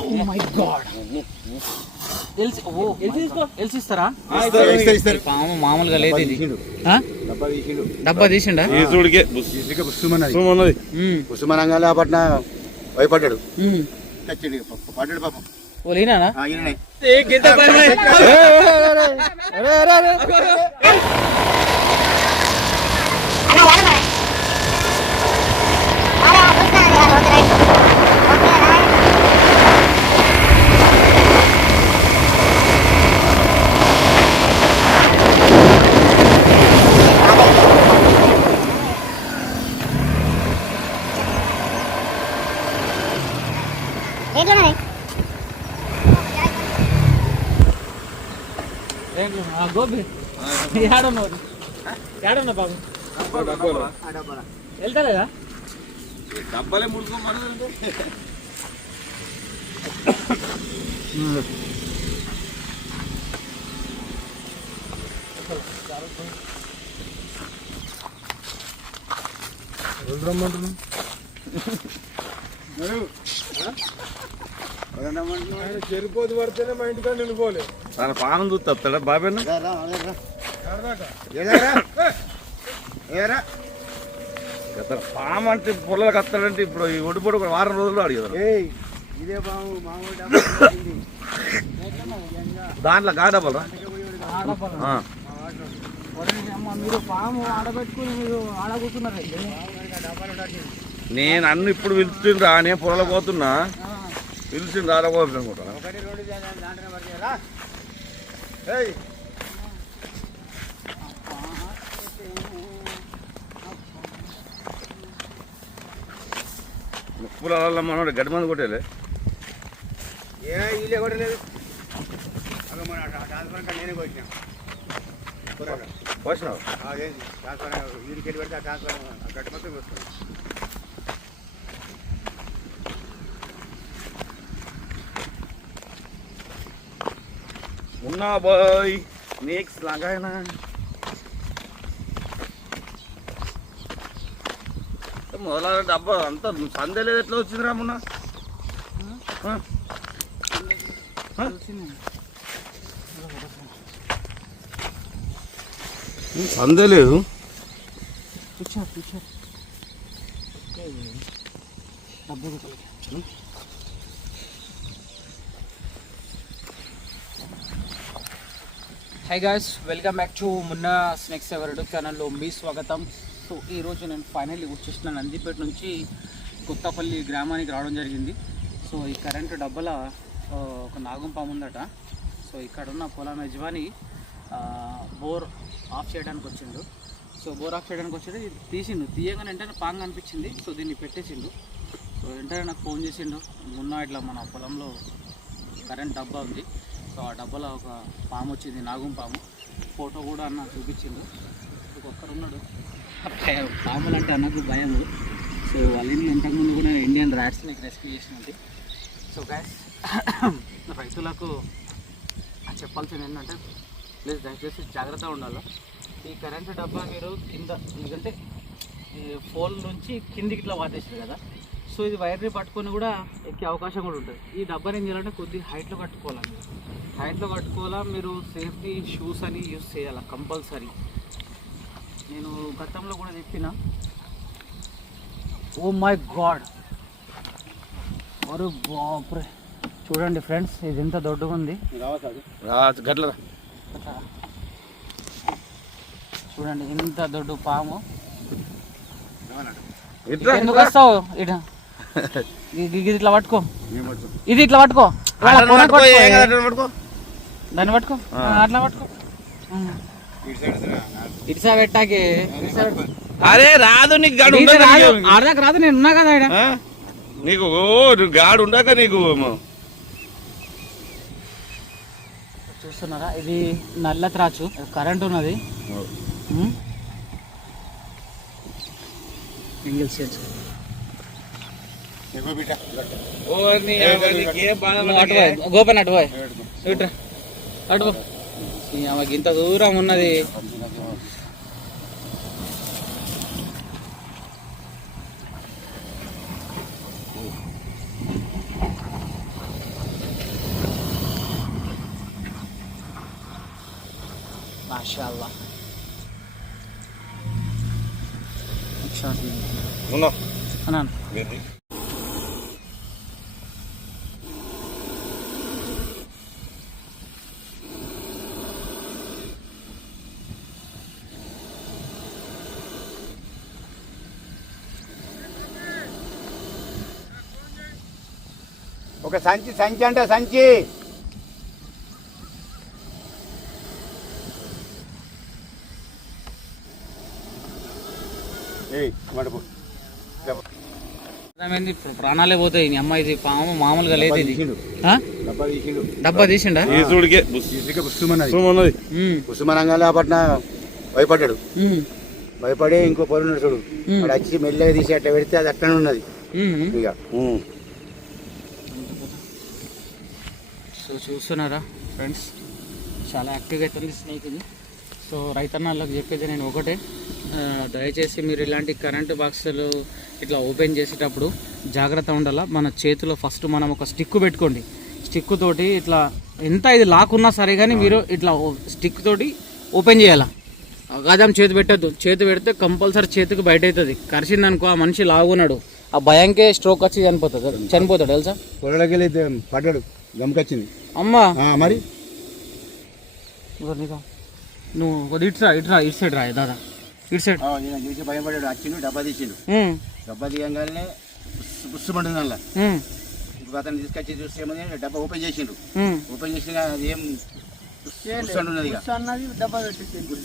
Oh my god LC oh LC తీసుకో LC ఇస్తారా ఇస్తారు, ఇస్తారు, ఇస్తారు. పాము మామూలుగా లేదు ఇది? డబ్బా తీసిండు. డబ్బా తీసిండా ఈ చూడికే ఇసుక బుస్సుమన్నది. పట్న భయపడ్డాడు. చచ్చిండు. పడ్డాడు పాపం ఓ లేనా ఆ, గోపి. ఏడున్నావు ఏడున్నా బాబు? వెళ్తాలేదా? డబ్బాలే ముడుకోమని చెరిపోతు పడితేనే మా ఇంటికాడ నిండిపోలే. తన పానం చూస్తాడా బాబేనా? పాము అంటే పొలాలకు వస్తాడంటే ఇప్పుడు ఈ ఒడిపోడు ఒక వారం రోజులు అడిగారు ఏయ్, ఇదే తీసింది. దాంట్లో గా డబ్బలు ఆ. మీరు పాము ఆడబెట్టుకుని మీరు ఆడ కూర్చున్నారు? నేను అన్ని ఇప్పుడు పిలుచుండ్రా నేను పొలాలకు పోతున్నా. పిలిచిండు ఆడబోతున్నా అనుకుంటా. పొలాల మనోడు గడ్డి మంది కొట్టేలే. ఏ ఇల్లే కూడా లేదు అక్కడ మన ఆ ట్రాన్స్ఫర్ కాడ నేనే కొట్టినా అదేంటి ట్రాన్స్ఫర్ వీడికి వెళ్ళి పెడితే ఆ ట్రాన్స్ఫర్ గడ్డ మొత్తం ఉన్నా బాయ్. నెక్స్ట్ లాగాయనా. మొదల డబ్బా అంతా సందే లేదు ఎట్లా వచ్చిందిరా మొన్న? సందే లేదు. డబ్బు hi guys welcome back to Munna snacks ever YouTube ఛానల్లో మీ స్వాగతం. సో ఈరోజు నేను ఫైనల్లీ వచ్చేసిన నందిపేట నుంచి కొత్తపల్లి గ్రామానికి రావడం జరిగింది. సో ఈ కరెంటు డబ్బల ఒక నాగం పాము ఉందట. సో ఇక్కడ ఉన్న పొలం యజమాని బోర్ ఆఫ్ చేయడానికి వచ్చిండు. సో బోర్ ఆఫ్ చేయడానికి వచ్చింది తీసిండు. తీయగానే వెంటనే పాంగ్ అనిపించింది సో దీన్ని పెట్టేసిండు. సో వెంటనే నాకు ఫోన్ చేసిండు. మొన్న ఇట్లా మన పొలంలో కరెంట్ డబ్బా ఉంది. సో ఆ డబ్బాలో ఒక పాము వచ్చింది నాగం పాము. ఫోటో కూడా అన్న చూపించిండు. ఒక్కరు ఉన్నాడు పాములు అంటే అన్నకు భయము సో వాళ్ళ ఇంట్లో ఇంతకుముందు కూడా నేను ఇండియన్ ర్యాట్స్ని రెస్క్యూ చేసినది సో గ్యాస్ రైతులకు చెప్పాల్సింది ఏంటంటే ప్లీజ్ దయచేసి జాగ్రత్తగా ఉండాలి. ఈ కరెంటు డబ్బా మీరు కింద ఎందుకంటే ఈ ఫోన్ నుంచి కిందికి ఇట్లా వాటేసారు కదా. సో ఇది వైర్ని పట్టుకొని కూడా ఎక్కే అవకాశం కూడా ఉంటుంది. ఈ డబ్బాని ఏం చేయాలంటే కొద్దిగా హైట్లో కట్టుకోవాలి. మీరు హైట్లో కట్టుకోవాలా? మీరు సేఫ్టీ షూస్ అని యూస్ చేయాలి? కంపల్సరీ. నేను గతంలో కూడా చెప్పిన. Oh my god. ఒరు బాప్రే. చూడండి ఫ్రెండ్స్ ఇది ఎంత దొడ్డుగా ఉంది. చూడండి ఇంత దొడ్డు పాము. ఎందుకు వస్తావు? ఇది ఇట్లా పట్టుకో. ఇది ఇట్లా పట్టుకో? దాన్ని పట్టుకో. అట్లా పట్టుకో. ఇటుసా పెట్టాకి. అరే రాదు నీకు గాడు ఆడదాకా రాదు. నేను ఉన్నా కదా ఈడ ఆ? నీకు గాడు ఉండక నీకు ఏమో. చూస్తున్నారా? ఇది నల్ల త్రాచు కరెంట్ ఉన్నది. సింగిల్ గోపన్ అటు పోయి. ఇట్రా అటు ఆమెకి ఇంత దూరం ఉన్నది Maşallah. Şart. Bunu. Anan. Verdik. ఒక సంచి సంచి అంటే సంచి. ఇప్పుడు ప్రాణాలే పోతాయి. నీ అమ్మ ఇది పాము మామూలుగా లేదు ఇది ఆ? డబ్బా తీసిండు. భయపడ్డాడు. భయపడి ఇంకో పొరుడు చూడు. వచ్చి మెల్లగా తీసి అట్లా పెడితే అది అట్లనే ఉన్నది. ఇక. సో చూస్తున్నారా? ఫ్రెండ్స్ చాలా యాక్టివ్గా అవుతుంది స్నేక్ ఇది సో రైతన్నలకు చెప్పేది నేను ఒకటే. దయచేసి మీరు ఇలాంటి కరెంటు బాక్సులు ఇట్లా ఓపెన్ చేసేటప్పుడు జాగ్రత్త ఉండాలా? మన చేతిలో ఫస్ట్ మనం ఒక స్టిక్ పెట్టుకోండి. స్టిక్ తోటి ఇట్లా ఎంత ఇది లాక్ ఉన్నా సరే కానీ మీరు ఇట్లా స్టిక్ తోటి ఓపెన్ చేయాలా? అగాదం చేతి పెట్టద్దు. చేతి పెడితే కంపల్సరీ చేతికి బయట అవుతుంది కరిచిందనుకో ఆ మనిషి లాగున్నాడు. ఆ భయంకే స్ట్రోక్ వచ్చి చనిపోతుంది చనిపోతాడు తెలుసా? వెళ్ళి పడ్డాడు. గమ్ముకొచ్చింది. అమ్మా. ఆ, మరి. నువ్వు కొద్ది ఇటు రా ఇటు సైడ్ రా దాదా ఇటు సైడ్. చూసి భయపడ్డాడు వచ్చిండు డబ్బా తీసిండు. డబ్బా తీయంగానే అలా ఉమ్, ఇప్పుడు అతను తీసుకొచ్చి చూస్తే ఏమైంది? డబ్బా ఓపెన్ చేసిండు. ఓపెన్ చేసిన అది ఏం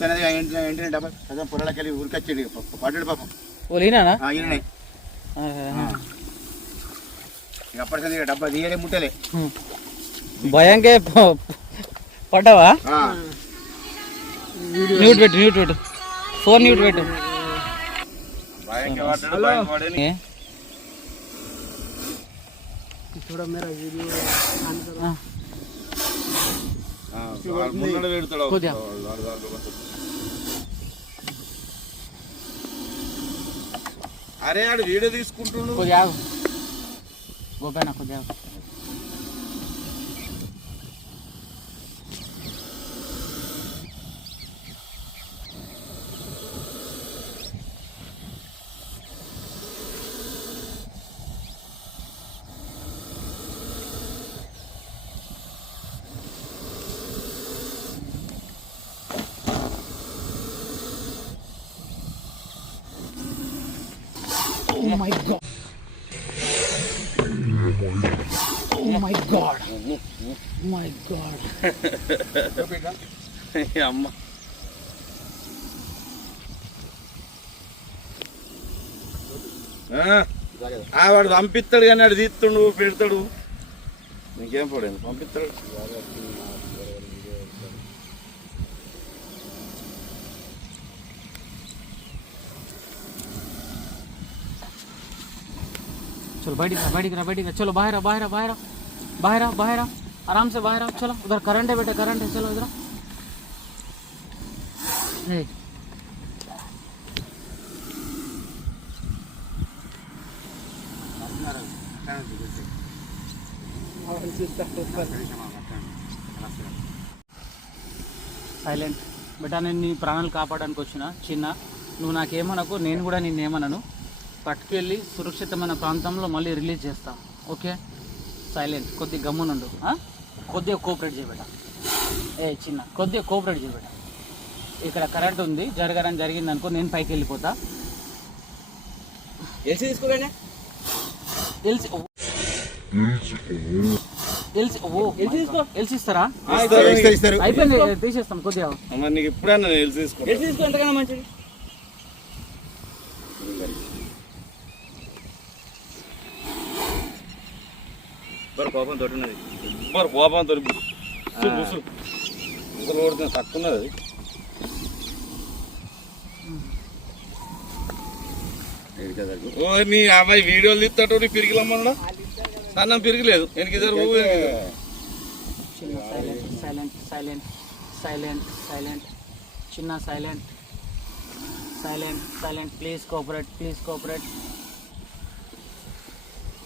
అనేది ఏంటి ఏంటంటే డబ్బా? సగం పొరలోకి వెళ్ళి ఉరికొచ్చిండు ప- పడ్డాడు పాపం. ఓ లేనానా ఆ, ఈయననే. ఇక అప్పటి ఇక డబ్బా తీయలే ముట్టలే. భయంకే పడ్డావా? న్యూట్ పెట్టు న్యూట్ పెట్టు. ఫోన్ న్యూట్ పెట్టు. కొద్దిగా. అరే ఆడు వీడియో తీసుకుంటుండు. కొద్దిగా గోపేనా కొద్దిగా ఆగు. Oh my god. Oh my god. My god. అమ్మ వాడు పంపిస్తాడు కానీ ఆడు తీస్తాడు పెడతాడు నీకేం పడేది పంపిస్తాడు चलो बैठ रा बैठ रा बैठ रा चलो बाहर आ बाहर आ बाहर आ बाहर आ बाहर आ आराम से बाहर आ चलो उधर करंट है बेटा करंट है चलो इधर आ। ए, సైలెంట్ బేటా నేను నీ ప్రాణాలు కాపాడడానికి వచ్చిన చిన్న నువ్వు నాకేమనకు నేను కూడా నిన్నేమనను పట్టుకెళ్ళి సురక్షితమైన ప్రాంతంలో మళ్ళీ రిలీజ్ చేస్తా. ఓకే? సైలెంట్. కొద్దిగా గమ్మునుండు? కొద్దిగా కోఆపరేట్ చేయబెట ఏ చిన్న. కొద్దిగా కోఆపరేట్ చేయబెట ఇక్కడ కరెంట్ ఉంది. జరగడం జరిగింది అనుకో నేను పైకి వెళ్ళిపోతా. ఎల్సి తీసుకోగానే LC oh. LC oh. LC ఇస్తారా? ఇస్తారు, ఇస్తారు అయిపోయింది. తీసేస్తాం కొద్దిగా. తీసుకో ఎల్సి తీసుకో ఎంతకన్నా మంచిది? మరి కోపం తోటి ఉన్నది మరి కోపంతో బుసలు కొడుతుంది తక్కువ ఉన్నది అది. ఓ నీ అబ్బాయి వీడియోలు తీస్తాడు నీ పిరిగిలమ్మన్నా సన్నం పిరిగిలేదు వెనక ఇద్దరు సైలెంట్ సైలెంట్ సైలెంట్ సైలెంట్ చిన్న silent silent silent please cooperate please cooperate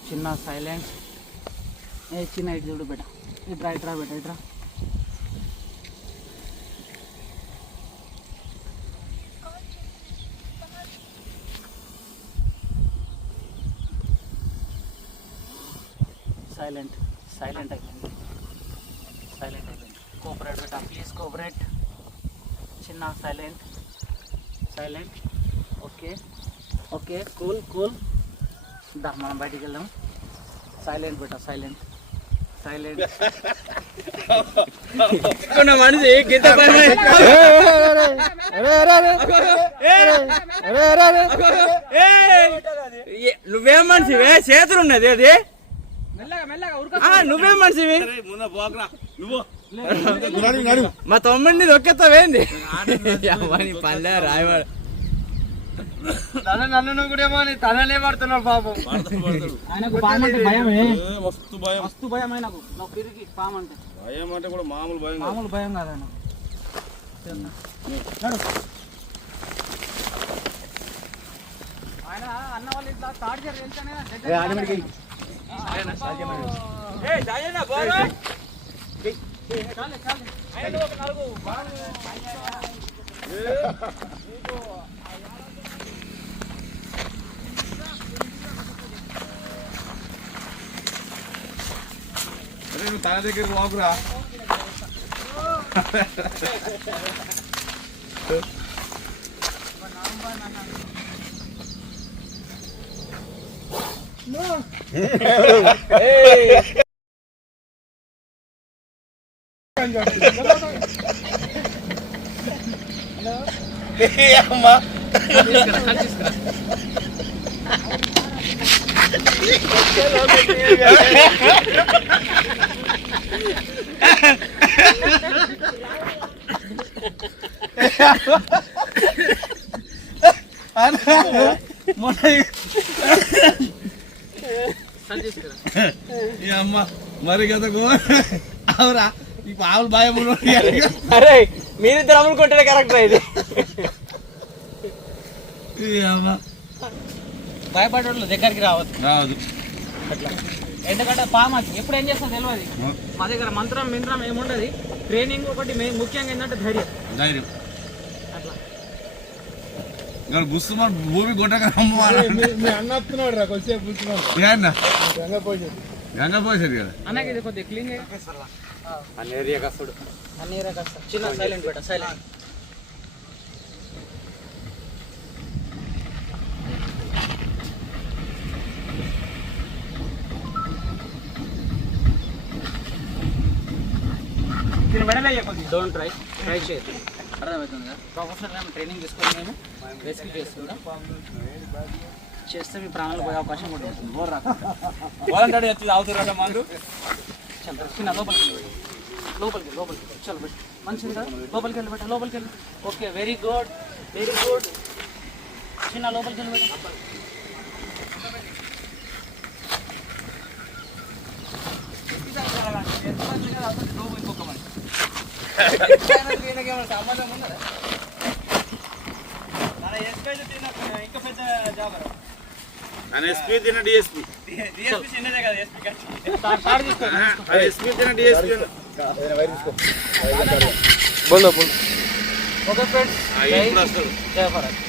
చిన్న సైలెంట్. ఏ చిన్న ఇటు చూడు బిడ్డ. ఇట్రా ఇట్రా బిడ్డ ఇట్రా. సైలెంట్ సైలెంట్ అయిపోయింది. సైలెంట్ అయిపోయింది. కోఆపరేట్ బిడ్డ ప్లీజ్ కోఆపరేట్ చిన్న silent silent okay okay cool cool దా మనం బయటికి వెళ్దాం. సైలెంట్ బిడ్డ సైలెంట్ సైలెంట్ మనిషి గింత నువ్వేం మనిషివే? చేతులు ఉన్నది అది? నువ్వేం మనిషివి? మా తమ్ముడిని దొక్కెత్తావేంది పల్లె రాయవాడు. తన నన్ను కూడా ఏమో తననే పడుతున్నావు పాపం ఏ, మస్తు భయం మస్తు భయం నాకు తిరిగి పాము అంటే భయం అంటే కూడా మామూలు భయం కాదు. మామూలు భయం కాదు ఆయన అన్న వాళ్ళు ఇట్లా తాడి చెరు వెళ్తేనే దగ్గర చాలే చాలే ఆయన ఒక నలుగు అరే నువ్వు తన దగ్గరికి పోకురా ఈ అమ్మ మరి కదకు అవురా ఈ పావులు భయం అరే మీరిద్దరు అమ్ముకుంటేనే కరెక్ట్ ఇది అమ్మా. భయపడే దగ్గరికి రావద్దు. రాదు ఎందుకంటే పాము అది ఎప్పుడు ఏం చేస్తా తెలియదు మా దగ్గర మంత్రం మింత్రం ఏముండదు ట్రైనింగ్ ఒకటి ముఖ్యంగా ఏంటంటే ధైర్యం. ధైర్యం. అట్లా. ఇక్కడ భూమి కొట్టక అమ్మ మీ- మీ అన్న వస్తున్నాడు రా కొద్దిసేపు కూర్చున్నాడు. ఏమన్నా గంగ పోయి గంగ పోసేది కదా? అన్నకి ఇది కొద్దిగా క్లీన్ అన్ని ఏరియా కస్తాడు చిన్న సైలెంట్ పెట్ట సైలెంట్ డోంట్ ట్రై ట్రై చేయదు అర్థమవుతుంది ప్రొఫెషనల్గా ట్రైనింగ్ తీసుకొని మేము రెస్క్యూ చేస్తున్నాం. చేస్తే మీ ప్రాణాలు పోయే అవకాశం కూడా ఉంటుంది. బోర్ రాక. వాలంటీర్ ఎత్తులు అవుతారు మాకు? చల్ చిన్న లోపలికి లోపలికి లోపలికి. చల్ మంచిది కదా లోపలికి వెళ్ళి పెట్ట లోపలికి వెళ్ళి okay very good very good చిన్న లోపలికి వెళ్ళి పెట్ట. సంబంధం ఉన్నదా ఇంకా పెద్ద జాబ్ ఎస్పీ తిన డిఎస్పీ ఎస్పీ సార్ సార్ తీసుకో ఎస్పీ ఓకే ఫ్రెండ్స్ ఇప్పుడు జయ భారత్